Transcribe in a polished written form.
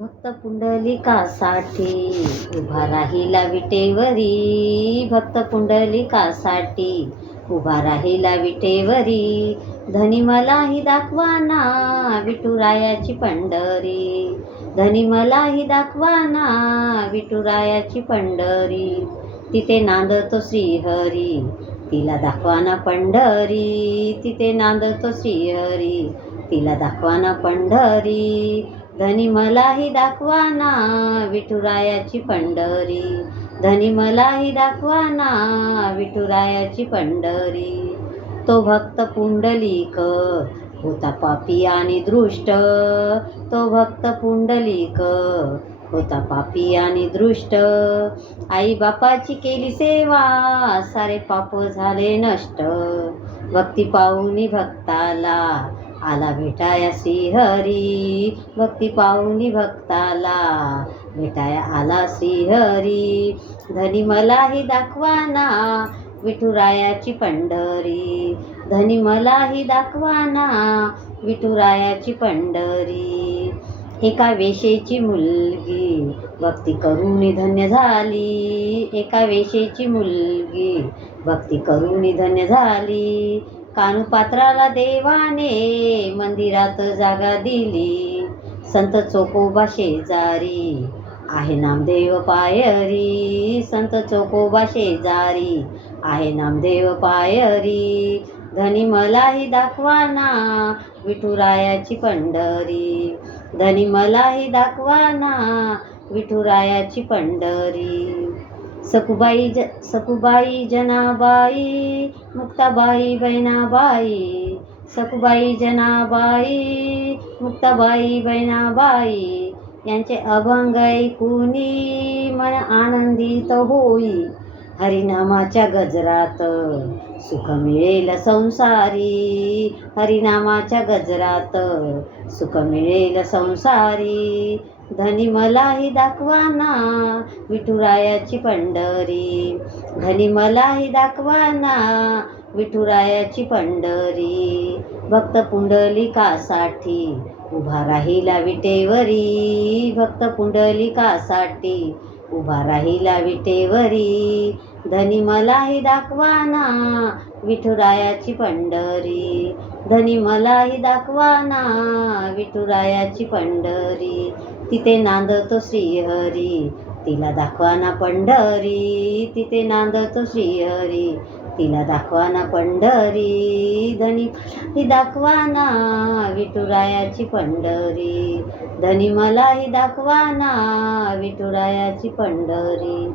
भक्त पुंडलिकासाठी उभा राहिला विटेवरी, भक्त पुंडलिकासाठी उभा राहिला विटेवरी, धनी मलाही दाखवाना विठुरायाची पंढरी, धनी मलाही दाखवाना विठुरायाची पंढरी, तिथे नांदतो श्रीहरी तिला दाखवाना पंढरी, तिथे नांदतो श्रीहरी तिला दाखवाना पंढरी, धनी मलाही दाखवाना विठुरायाची पंढरी, धनी मलाही दाखवाना विठुरायाची पंढरी. तो भक्त पुंडलिक होता पापी आणि दृष्ट, तो भक्त पुंडलिक होता पापी आणि दृष्ट, आई बापाची केली सेवा सारे पाप झाले नष्ट, भक्ती पाहुनी भक्ताला आला भेटाया श्रीहरी, भक्ती पाहुनी भक्ताला भेटाया आला श्रीहरी, धनी मलाही दाखवाना विठुरायाची पंढरी, धनी मलाही दाखवाना विठुरायाची पंढरी. एका वेशेची मुलगी भक्ती करून धन्य झाली, एका वेशेची मुलगी भक्ती करून धन्य झाली, कानुपात्राला देवाने मंदिरात जागा दिली, संत चोकोबा शेजारी आहे नामदेव पायरी, संत चोकोबा शेजारी आहे नामदेव पायरी, धनी मलाही दाखवाना विठुरायाची पंढरी, धनी मलाही दाखवाना विठुरायाची पंढरी. सखुबाई जनाबाई मुक्ताबाई बहिणाबाई, सखुबाई जनाबाई मुक्ताबाई बहिणाबाई यांचे अभंग ऐकूनी मन आनंदित होई, हरिनामाच्या गजरात सुख मिळेल संसारी, हरिनामाच्या गजरात सुख मिळेल संसारी, धनी मलाही दाखवाना विठुरायाची पंढरी, धनी मलाही दाखवाना विठुरायाची पंढरी. भक्त पुंडलिकासाठी उभा राहिला विटेवरी, भक्त पुंडलिकासाठी उभा राहिला विटेवरी, धनी मलाही दाखवाना विठुरायाची पंढरी, धनी मलाही दाखवाना विठुरायाची पंढरी, तिथे नांदतो श्रीहरी तिला दाखवाना पंढरी, तिथे नांदतो श्रीहरी तिला दाखवाना पंढरी, धनी मलाही दाखवाना विठुरायाची पंढरी, धनी मलाही दाखवाना विठुरायाची पंढरी.